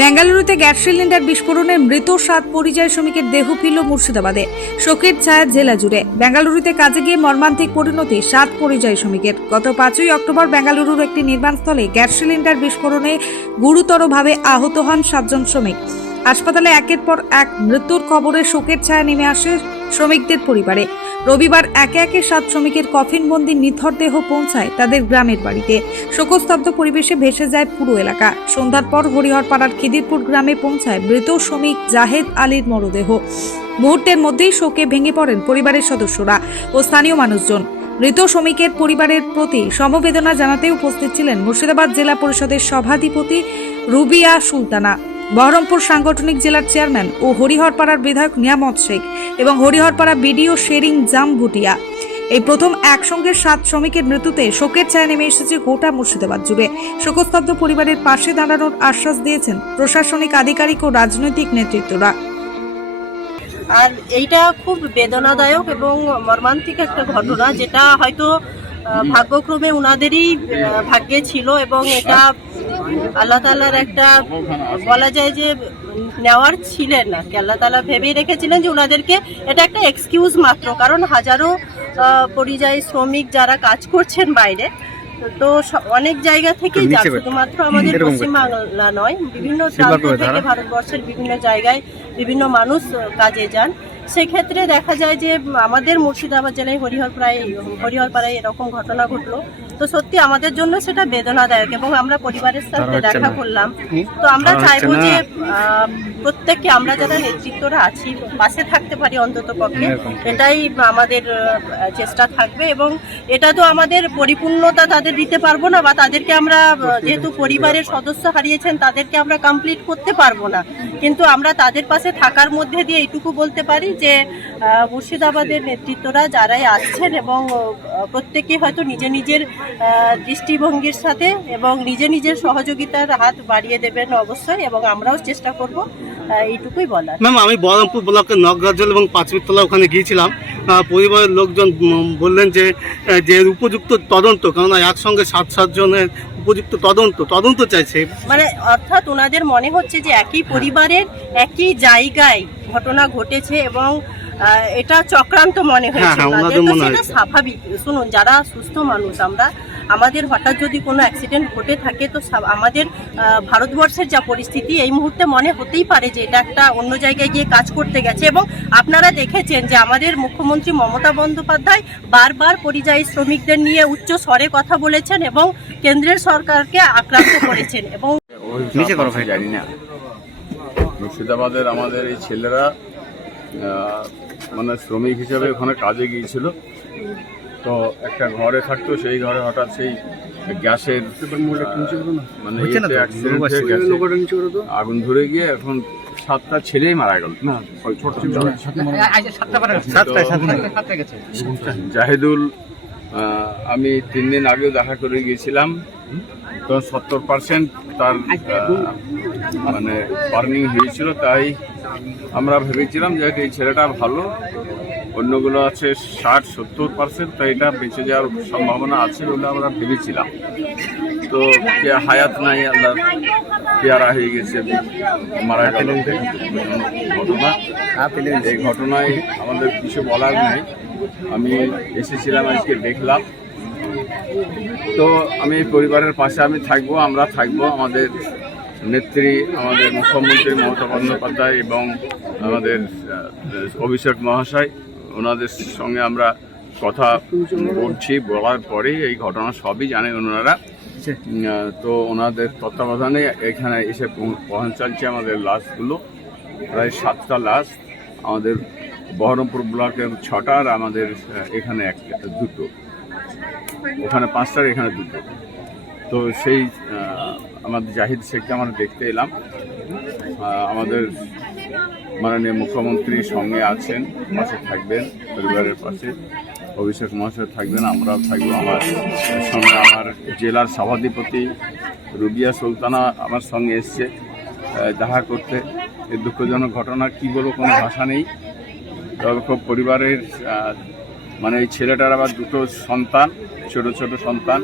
বেঙ্গালুরুতে gas cylinder বিস্ফোরণে মৃত 7 পরিযায়ী শ্রমিকের দেহ ফিরল মুর্শিদাবাদে। শোকের ছায়া জেলা জুড়ে। বেঙ্গালুরুতে কাজে গিয়ে মর্মান্তিক পরিণতি 7 পরিযায়ী শ্রমিকের। গত 5ই অক্টোবর বেঙ্গালুরুর একটি নির্মাণস্থলে গ্যাস সিলিন্ডার বিস্ফোরণে গুরুতরভাবে আহত হন 7 জন শ্রমিক। হাসপাতালে একের পর এক মৃত্যুর খবরে শোকের ছায়া নেমে আসে শ্রমিকদের পরিবারে। রবিবার একে একে 7 শ্রমিকের কফিনবন্দি নিথর দেহ পৌঁছায় তাদের গ্রামের বাড়িতে। শোকস্তব্ধ পরিবেশে ভেসে যায় পুরো এলাকা। সন্ধ্যার পর হরিহরপাড়ার খিদিরপুর গ্রামে পৌঁছায় মৃত শ্রমিক জাহেদ আলীর মরদেহ। মুহূর্তের মধ্যেই শোকে ভেঙে পড়েন পরিবারের সদস্যরা ও স্থানীয় মানুষজন। মৃত শ্রমিকের পরিবারের প্রতি সমবেদনা জানাতে উপস্থিত ছিলেন মুর্শিদাবাদ জেলা পরিষদের সভাধিপতি রুবিয়া সুলতানা, বহরমপুর সাংগঠনিক জেলার চেয়ারম্যান ও হরিহরপাড়ার বিধায়ক নিয়ামত শেখ এবং হরিহরপাড়া বিডিও শেরিং জাম ভুটিয়া। এই প্রথম একসঙ্গে 7 শ্রমিকের মৃত্যুতে শোকের ছায়া নেমে এসেছে গোটা মুর্শিদাবাদ জুড়ে। শোকস্তব্ধ পরিবারের পাশে দাঁড়ানোর আশ্বাস দিয়েছেন প্রশাসনিক আধিকারিক ও রাজনৈতিক নেতৃত্বরা। আর এইটা খুব বেদনাদায়ক এবং মর্মান্তিক একটা ঘটনা, যেটা হয়তো ভাগ্যক্রমে উনাদেরই ভাগ্যে ছিল এবং এটা আল্লাহ তাআলার একটা বলা যায় যে নেওয়ার ছিলেন না। আল্লাহ তাআলা ভেবেই রেখেছিলেন যে উনাদেরকে এটা একটা এক্সকিউজ মাত্র, কারণ হাজারো পরিযায়ী শ্রমিক যারা কাজ করছেন বাইরে, তো অনেক জায়গা থেকেই যান, শুধুমাত্র আমাদের পশ্চিমবাংলা নয়, বিভিন্ন প্রান্ত থেকে ভারতবর্ষের বিভিন্ন জায়গায় বিভিন্ন মানুষ কাজে যান। সেক্ষেত্রে দেখা যায় যে আমাদের মুর্শিদাবাদ জেলায় হরিহরপাড়ায় এরকম ঘটনা ঘটলো, তো সত্যি আমাদের জন্য সেটা বেদনাদায়ক এবং আমরা পরিবারের সাথে দেখা করলাম। তো আমরা চাইবো যে প্রত্যেককে আমরা যারা নেতৃত্বরা আছি পাশে থাকতে পারি অন্তত পক্ষে, এটাই আমাদের চেষ্টা থাকবে। এবং এটা তো আমাদের পরিপূর্ণতা তাদের দিতে পারবো না, বা তাদেরকে আমরা যেহেতু পরিবারের সদস্য হারিয়েছেন তাদেরকে আমরা কমপ্লিট করতে পারবো না, কিন্তু আমরা তাদের পাশে থাকার মধ্যে দিয়ে এইটুকু বলতে পারি যে মুর্শিদাবাদের নেতৃত্বরা যারাই আসছেন এবং প্রত্যেকে হয়তো নিজের নিজের দৃষ্টিভঙ্গির সাথে এবং নিজের সহযোগিতার হাত বাড়িয়ে দেবেন অবশ্যই, এবং আমরাও চেষ্টা করব, এইটুকুই বলার। ম্যাম, আমি বহরমপুর ব্লকের নগরাজল এবং পাঁচমিরতলা ওখানে গিয়েছিলাম। পরিবারের লোকজন বললেন যে উপযুক্ত তদন্ত, কেননা একসঙ্গে 7 জনের উপযুক্ত তদন্ত চাইছে। মানে অর্থাৎ ওনাদের মনে হচ্ছে যে একই পরিবারের একই জায়গায় ঘটনা ঘটেছে এবং এটা চক্রান্ত মনে হয়েছে। সেটা স্বাভাবিক। শুনুন, যারা সুস্থ মানুষ আমাদের হঠাৎ যদি কোনো অ্যাক্সিডেন্ট ঘটে থাকে, তো আমাদের ভারতবর্ষের যা পরিস্থিতি এই মুহূর্তে মনে হতেই পারে যে এটা একটা অন্য জায়গায় গিয়ে কাজ করতে গেছে। এবং আপনারা দেখেছেন যে আমাদের মুখ্যমন্ত্রী মমতা বন্দ্যোপাধ্যায় বারবার পরিযায়ী শ্রমিকদের নিয়ে উচ্চ স্বরে কথা বলেছেন এবং কেন্দ্রের সরকারকে আক্রান্ত করেছেন। এবং জানি না, মুর্শিদাবাদের আমাদের এই ছেলেরা মানে শ্রমিক হিসেবে ওখানে কাজে গিয়েছিল, তো একটা ঘরে থাকতো, সেই ঘরে হঠাৎ সেই গ্যাসের মানে আগুন ধরে গিয়ে এখন 7টা ছেলেই মারা গেল। জাহিদুল আমি 3 দিন আগেও দেখা করে গিয়েছিলাম, তো 70% তার মানে বার্নিং হয়েছিল, তাই আমরা ভেবেছিলাম যে এই ছেলেটা ভালো, অন্যগুলো আছে 60-70%, তাই এটা বেঁচে যাওয়ার সম্ভাবনা আছে বলে আমরা ভেবেছিলাম। তো হায়াত নাই, আল্লাহ পেয়ারা হয়ে গেছে, মারা গেল ঘটনা। এই ঘটনায় আমাদের কিছু বলার নেই, আমি এসেছিলাম আজকে দেখলাম, তো আমি পরিবারের পাশে থাকবো, আমরা থাকবো। আমাদের নেত্রী, আমাদের মুখ্যমন্ত্রী মমতা বন্দ্যোপাধ্যায় এবং আমাদের অভিষেক মহাশয়, ওনাদের সঙ্গে আমরা কথা বলছি, বলার পরেই এই ঘটনা সবই জানে ওনারা। তো ওনাদের তত্ত্বাবধানে এখানে এসে পৌঁছাচ্ছে আমাদের লাশগুলো, প্রায় 7টা লাশ, আমাদের বহরমপুর ব্লকের 6টা, আর আমাদের এখানে 2টো, ওখানে 5টার, এখানে 2টো। তো সেই আমাদের জাহিদ শেখকে আমরা দেখতে এলাম। আমাদের মাননীয় মুখ্যমন্ত্রীর সঙ্গে আছেন, পাশে থাকবেন, পরিবারের পাশে অভিষেক মহাশয় থাকবেন, আমরাও থাকবো। আমার সঙ্গে আমার জেলার সভাধিপতি রুবিয়া সুলতানা আমার সঙ্গে এসছে দেখা করতে। এই দুঃখজনক ঘটনা কি বলবো, কোনো ভাষা নেই। তবে খুব পরিবারের মানে এই ছেলেটার আবার 2টো সন্তান, ছোট সন্তান,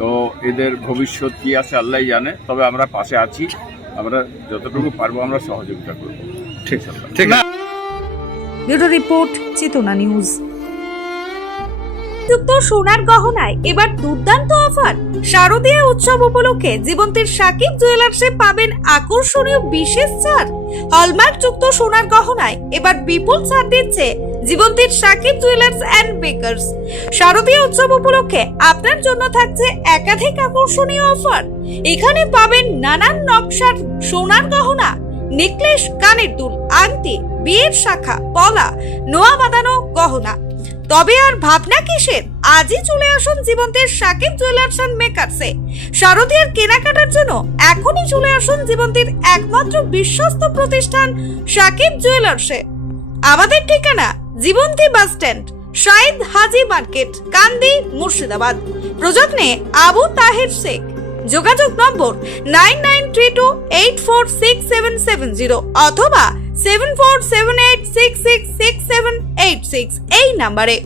তো এদের ভবিষ্যৎ কি আছে আল্লাহই জানে। তবে আমরা পাশে আছি, আমরা যতটুকু পারবো আমরা সহযোগিতা করবো। ঠিক ঠিক ব্যুরো রিপোর্ট চেতনা নিউজ। যুক্ত সোনার গহনায় এবার দুর্দান্ত অফার। শারদীয়া উৎসব উপলক্ষে জীবন্তীর সাকিব জুয়েলার্সে পাবেন আকর্ষণীয় বিশেষ ছাড়। হলমার্ক যুক্ত সোনার গহনায় এবার বিপুল ছাড় দিচ্ছে জীবন্তীর সাকিব জুয়েলার্স অ্যান্ড বেকার্স। শারদীয়া উৎসব উপলক্ষে আপনার জন্য থাকছে একাধিক আকর্ষণীয় অফার। এখানে পাবেন নানান নকশার সোনার গহনা, নেকলেস, কানের দুল, আংটি, বিয়ের শাখা, পলা, নোয়া বাঁধানো গহনা। তবে আর ভাবনা কিসের? আজই চলে আসুন জীবন্তীর সাকিব জুয়েলার্স অ্যান্ড মেকার্সে। শারদীয়ার কেনাকাটার জন্য এখনই চলে আসুন জীবন্তীর একমাত্র বিশ্বস্ত প্রতিষ্ঠান সাকিব জুয়েলার্সে। আমাদের ঠিকানা জীবন্তী বাস স্ট্যান্ড, শাহিদ হাজি মার্কেট, কান্দি, মুর্শিদাবাদ। প্রযত্নে আবু তাহের শেখ। যোগাযোগ নম্বর 9932846770 অথবা 7478666786 এই নাম্বারে।